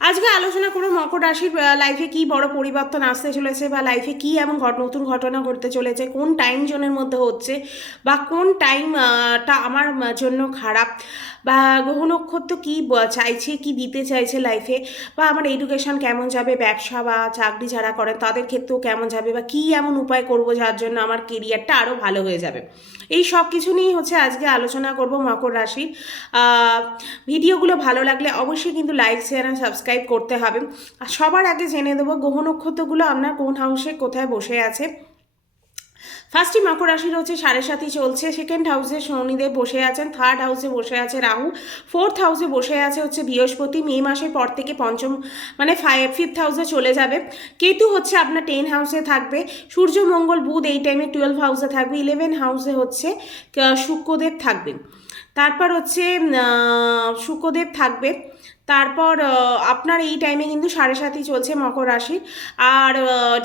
আজকে আলোচনা করব মকর রাশির লাইফে কি বড় পরিবর্তন আসতে চলেছে, বা লাইফে কি এমন নতুন ঘটনা ঘটতে চলেছে, কোন টাইম জোনের মধ্যে হচ্ছে, বা কোন টাইমটা আমার জন্য খারাপ, বা গ্রহ নক্ষত্র কি চাইছে, কি দিতে চাইছে লাইফে, বা আমার এডুকেশন কেমন যাবে, ব্যবসা বা চাকরি যারা করেন তাদের ক্ষেত্রেও কেমন যাবে, বা কি এমন উপায় করব যার জন্য আমার কেরিয়ারটা আরও ভালো হয়ে যাবে। এই সব কিছু নিয়েই হচ্ছে আজকে আলোচনা করব মকর রাশির। ভিডিওগুলো ভালো লাগলে অবশ্যই কিন্তু লাইক শেয়ার আর সাবস্ক্রাইব করতে হবে। আর সবার আগে জেনে দেবো গ্রহ নক্ষত্রগুলো আপনার কোন হাউসে কোথায় বসে আছে। ফার্স্টই মকর রাশির হচ্ছে 7.5 চলছে, সেকেন্ড হাউসে শনিদেব বসে আছেন, থার্ড হাউসে বসে আছে রাহু, ফোর্থ হাউসে বসে আছে হচ্ছে বৃহস্পতি। মে মাসের পর থেকে পঞ্চম মানে ফিফথ হাউসে চলে যাবে। কেতু হচ্ছে আপনার 10 হাউসে থাকবে। সূর্য মঙ্গল বুধ এই টাইমে 12 হাউসে থাকবে। 11 হাউসে হচ্ছে শুক্রদেব থাকবেন। তারপর হচ্ছে শুক্রদেব থাকবে। তারপর আপনার এই টাইমে কিন্তু 7.5 চলছে মকর রাশির। আর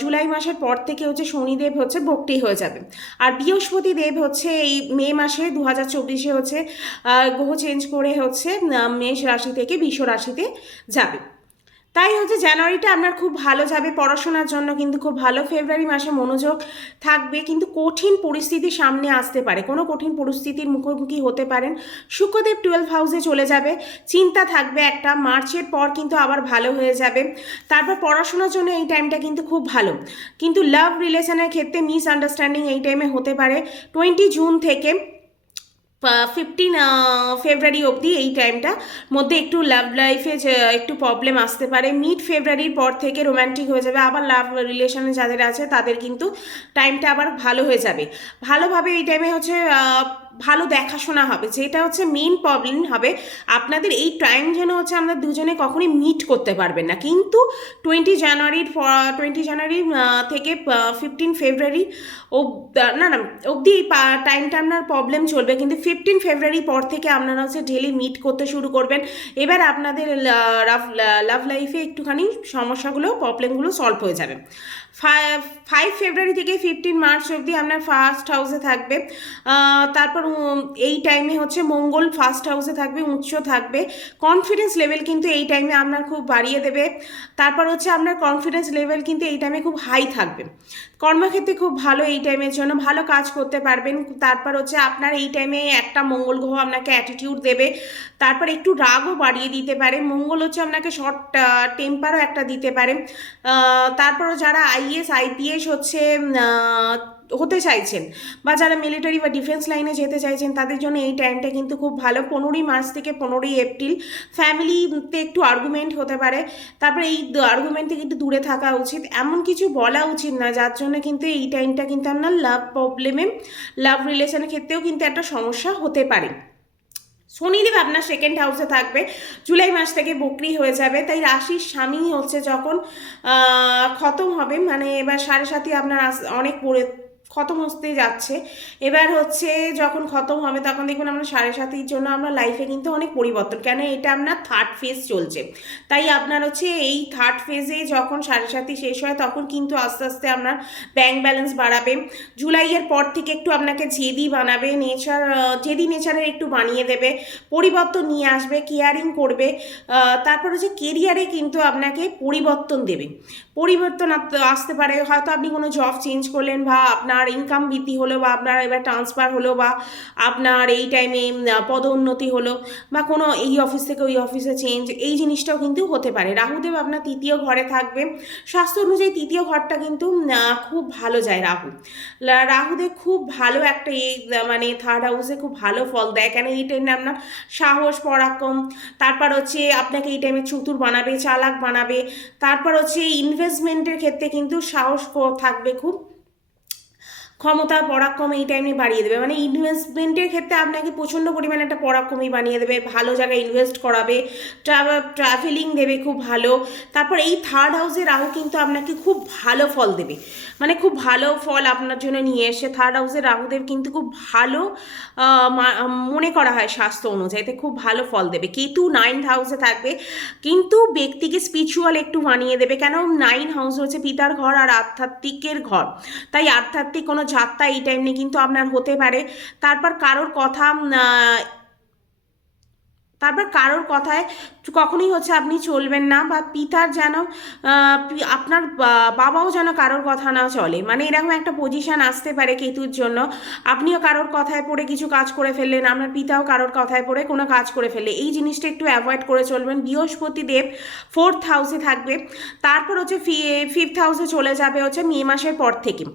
জুলাই মাসের পর থেকে হচ্ছে শনিদেব হচ্ছে বক্রি হয়ে যাবে। আর বৃহস্পতি দেব হচ্ছে এই মে মাসে 2024-এ হচ্ছে গ্রহ চেঞ্জ করে হচ্ছে মেষ রাশি থেকে বৃষ রাশিতে যাবে। তাই হচ্ছে জানুয়ারিটা আপনার খুব ভালো যাবে পড়াশোনার জন্য, কিন্তু খুব ভালো। ফেব্রুয়ারি মাসে মনোযোগ থাকবে, কিন্তু কঠিন পরিস্থিতি সামনে আসতে পারে, কোনো কঠিন পরিস্থিতির মুখোমুখি হতে পারেন। শুক্রদেব 12 হাউসে চলে যাবে, চিন্তা থাকবে একটা। মার্চের পর কিন্তু আবার ভালো হয়ে যাবে। তারপর পড়াশোনার জন্য এই টাইমটা কিন্তু খুব ভালো, কিন্তু লাভ রিলেশনের ক্ষেত্রে মিসআন্ডারস্ট্যান্ডিং এই টাইমে হতে পারে। 20 জুন থেকে 15 ফেব্রুয়ারি অবধি এই টাইমটা মধ্যে একটু লাভ লাইফে একটু প্রবলেম আসতে পারে। মিড ফেব্রুয়ারির পর থেকে রোম্যান্টিক হয়ে যাবে, আবার লাভ রিলেশনে যাদের আছে তাদের কিন্তু টাইমটা আবার ভালো হয়ে যাবে। ভালোভাবে এই টাইমে হচ্ছে ভালো দেখাশোনা হবে, যেটা হচ্ছে মেইন প্রবলেম হবে আপনাদের এই টাইম যেন হচ্ছে আমরা দুজনে কখনই মিট করতে পারবেন না। কিন্তু 20 জানুয়ারি থেকে 15 ফেব্রুয়ারি না না অবধি এই টাইমটা আপনার প্রবলেম চলবে, কিন্তু 15 ফেব্রুয়ারি পর থেকে আপনারা হচ্ছে ডেলি মিট করতে শুরু করবেন। এবার আপনাদের লাভ লাইফে একটুখানি সমস্যাগুলো প্রবলেমগুলো সলভ হয়ে যাবে। 5 ফেব্রুয়ারি থেকে 15 মার্চ অবধি আপনার ফার্স্ট হাউসে থাকবে। তারপর এই টাইমে হচ্ছে মঙ্গল ফার্স্ট হাউসে থাকবে, উচ্চ থাকবে। কনফিডেন্স লেভেল কিন্তু এই টাইমে আপনার খুব বাড়িয়ে দেবে। তারপর হচ্ছে আপনার কনফিডেন্স লেভেল কিন্তু এই টাইমে খুব হাই থাকবে। কর্মক্ষেত্রে খুব ভালো এই টাইমের জন্য, ভালো কাজ করতে পারবেন। তারপর হচ্ছে আপনার এই টাইমে একটা মঙ্গল গ্রহ আপনাকে অ্যাটিটিউড দেবে, তারপর একটু রাগও বাড়িয়ে দিতে পারে। মঙ্গল হচ্ছে আপনাকে শর্ট টেম্পারও একটা দিতে পারে। তারপরও যারা আইএস আইপিএস হচ্ছে হতে চাইছেন, বা যারা মিলিটারি বা ডিফেন্স লাইনে যেতে চাইছেন তাদের জন্য এই টাইমটা কিন্তু খুব ভালো। 15 মার্চ থেকে 15 এপ্রিল ফ্যামিলিতে একটু আর্গুমেন্ট হতে পারে, তারপরে এই আর্গুমেন্ট থেকে একটু দূরে থাকা উচিত। এমন কিছু বলা উচিত না যার জন্য কিন্তু এই টাইমটা কিন্তু আপনার লাভ প্রবলেমে, লাভ রিলেশনের ক্ষেত্রেও কিন্তু একটা সমস্যা হতে পারে। শনিদেব আপনার সেকেন্ড হাউসে থাকবে, জুলাই মাস থেকে বকরি হয়ে যাবে। তাই রাশির স্বামী হচ্ছে যখন খতম হবে, মানে এবার 7.5 আপনার অনেক পরে খতম হতে যাচ্ছে। এবার হচ্ছে যখন খতম হবে তখন দেখুন আমরা 7.5-এর জন্য আমরা লাইফে কিন্তু অনেক পরিবর্তন, কেন এটা আপনার থার্ড ফেজ চলছে। তাই আপনার হচ্ছে এই থার্ড ফেজে যখন 7.5 শেষ হয় তখন কিন্তু আস্তে আস্তে আপনার ব্যাংক ব্যালেন্স বাড়াবে। জুলাইয়ের পর থেকে একটু আপনাকে জেদি বানাবে, জেদি নেচারের একটু বানিয়ে দেবে, পরিবর্তন নিয়ে আসবে, কেয়ারিং করবে। তারপর হচ্ছে কেরিয়ারে কিন্তু আপনাকে পরিবর্তন দেবে। পরিবর্তন আসতে পারে, হয়তো আপনি কোনো জব চেঞ্জ করলেন, বা আপনার ইনকাম বৃদ্ধি হলো, বা আপনার এবার ট্রান্সফার হলো, বা আপনার এই টাইমে পদোন্নতি হলো, বা কোনো এই অফিস থেকে ওই অফিসে চেঞ্জ, এই জিনিসটাও কিন্তু হতে পারে। রাহুদেব আপনার 3য় ঘরে থাকবে। স্বাস্থ্য অনুযায়ী 3য় ঘরটা কিন্তু খুব ভালো যায়। রাহুদেব খুব ভালো একটা এই মানে থার্ড হাউসে খুব ভালো ফল দেয়, কেন এই টাইমে আপনার সাহস পরাক্রম, তারপর হচ্ছে আপনাকে এই টাইমে চতুর বানাবে, চালাক বানাবে। তারপর হচ্ছে ইনভেস্টমেন্টের ক্ষেত্রে কিন্তু সাহস থাকবে খুব, ক্ষমতা পরাক্রম এই টাইমে বাড়িয়ে দেবে। মানে ইনভেস্টমেন্টের ক্ষেত্রে আপনাকে প্রচণ্ড পরিমাণে একটা পরাক্রমী বানিয়ে দেবে, ভালো জায়গায় ইনভেস্ট করাবে, ট্রাভেলিং দেবে খুব ভালো। তারপর এই থার্ড হাউসে রাহু কিন্তু আপনাকে খুব ভালো ফল দেবে, মানে খুব ভালো ফল আপনার জন্য নিয়ে এসে। থার্ড হাউসে রাহুদেব কিন্তু খুব ভালো মনে করা হয় স্বাস্থ্য অনুযায়ী, তাই খুব ভালো ফল দেবে। কেতু 9th হাউসে থাকবে, কিন্তু ব্যক্তিকে স্পিরিচুয়াল একটু বানিয়ে দেবে, কেন 9 হাউস হচ্ছে পিতার ঘর আর আধ্যাত্মিকের ঘর। তাই আধ্যাত্মিক কোনো যাত্রা এই টাইমে কিন্তু আপনার হতে পারে। তারপর কারোর কথা তারপর কারোর কথায় কখনোই হচ্ছে আপনি চলবেন না, বা পিতার যেন আপনার বাবাও যেন কারোর কথা না চলে, মানে এরকম একটা পজিশন আসতে পারে কেতুর জন্য। আপনিও কারোর কথায় পড়ে কিছু কাজ করে ফেললেন, আপনার পিতাও কারোর কথায় পড়ে কোনো কাজ করে ফেললে, এই জিনিসটা একটু অ্যাভয়েড করে চলবেন। বৃহস্পতি দেব 4th হাউসে থাকবে। তারপর হচ্ছে 5th হাউসে চলে যাবে হচ্ছে মে মাসের পর থেকে।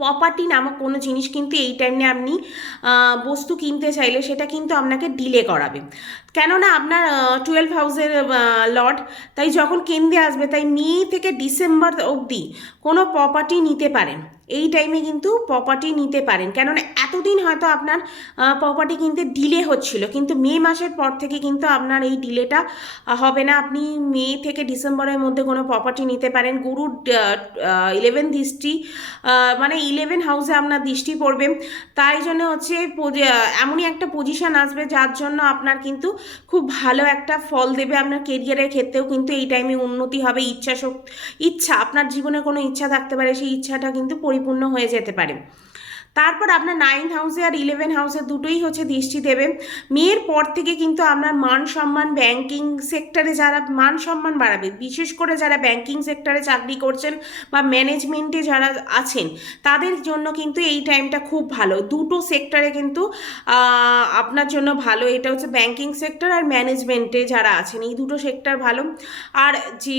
প্রপার্টি নামক কোনো জিনিস কিন্তু এই টাইমে আপনি বস্তু কিনতে চাইলে সেটা কিন্তু আপনাকে ডিলে করাবে, কেননা আপনার 12 হাউসের লর্ড, তাই যখন কেন্দ্রে আসবে, তাই মে থেকে ডিসেম্বর অবধি কোনো প্রপার্টি নিতে পারেন। এই টাইমে কিন্তু প্রপার্টি নিতে পারেন, কেননা এতদিন হয়তো আপনার প্রপার্টি কিনতে ডিলে হচ্ছিল, কিন্তু মে মাসের পর থেকে কিন্তু আপনার এই ডিলেটা হবে না। আপনি মে থেকে ডিসেম্বরের মধ্যে কোনো প্রপার্টি নিতে পারেন। গুরুর 11 দৃষ্টি, মানে 11 হাউসে আপনার দৃষ্টি পড়বে, তাই জন্য হচ্ছে এমনই একটা পজিশন আসবে যার জন্য আপনার কিন্তু খুব ভালো একটা ফল দেবে। আপনার কেরিয়ারের ক্ষেত্রেও কিন্তু এই টাইমে উন্নতি হবে। ইচ্ছা আপনার জীবনে কোনো ইচ্ছা থাকতে পারে, সেই ইচ্ছাটা কিন্তু পরিপূর্ণ হয়ে যেতে পারে। তারপর আপনার 9th হাউসে আর 11 হাউসে দুটোই হচ্ছে দৃষ্টি দেবে। মেয়ের পর থেকে কিন্তু আপনার মান সম্মান, ব্যাংকিং সেক্টরে যারা মান সম্মান বাড়াবে, বিশেষ করে যারা ব্যাংকিং সেক্টরে চাকরি করছেন বা ম্যানেজমেন্টে যারা আছেন, তাদের জন্য কিন্তু এই টাইমটা খুব ভালো। দুটো সেক্টরে কিন্তু আপনার জন্য ভালো, এটা হচ্ছে ব্যাংকিং সেক্টর আর ম্যানেজমেন্টে যারা আছেন, এই দুটো সেক্টর ভালো। আর যে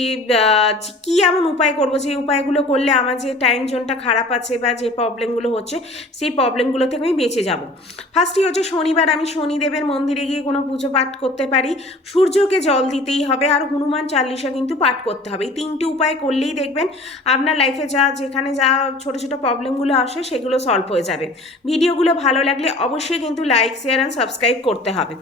কী এমন উপায় করব, যে উপায়গুলো করলে আমার যে টাইম জোনটা খারাপ আছে বা যে প্রবলেমগুলো হচ্ছে, সেই প্রবলেমগুলো থেকে আমি বেঁচে যাব। ফার্স্টই হচ্ছে শনিবার আমি শনিদেবের মন্দিরে গিয়ে কোনো পুজো পাঠ করতে পারি, সূর্যকে জল দিতেই হবে, আর হনুমান চালিসা কিন্তু পাঠ করতে হবে। এই 3টি উপায় করলেই দেখবেন আপনার লাইফে যেখানে ছোটো ছোটো প্রবলেমগুলো আসে সেগুলো সলভ হয়ে যাবে। ভিডিওগুলো ভালো লাগলে অবশ্যই কিন্তু লাইক, শেয়ার অ্যান্ড সাবস্ক্রাইব করতে হবে।